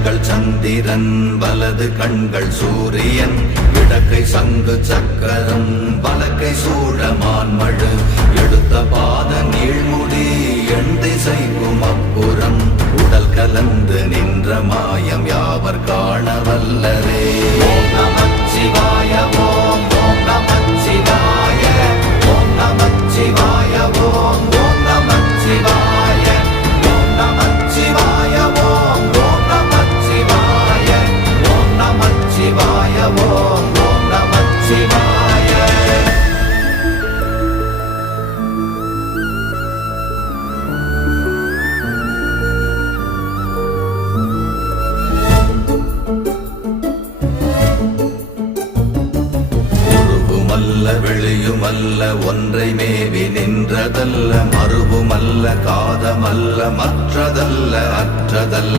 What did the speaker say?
கண்கள் சந்திரன் வலது கண்கள் சூரியன் இடக்கை சங்கு சக்கரம் வலக்கை சூழமான்மழு எடுத்த பாத நீழ்முடி எண் திசைக்கும் அப்புறம் உடல் கலந்து நின்ற மாயம் யாவர் காண வல்லரே. ஓம் நமச்சிவாய ஓம் ஓம் நமச்சிவாய ஓம் நமச்சிவாய ஓம் ஓம் நமச்சிவாய ஓம் நமச்சிவாய ஓம் ஓம் நமச்சிவாய ஓம் நமச்சிவாய ஓம் ஓம் நமச்சிவாய. வெளியுமல்ல ஒன்றை மேவி நின்றதல்ல மறுவுமல்ல காதமல்ல மற்றதல்ல அற்றதல்ல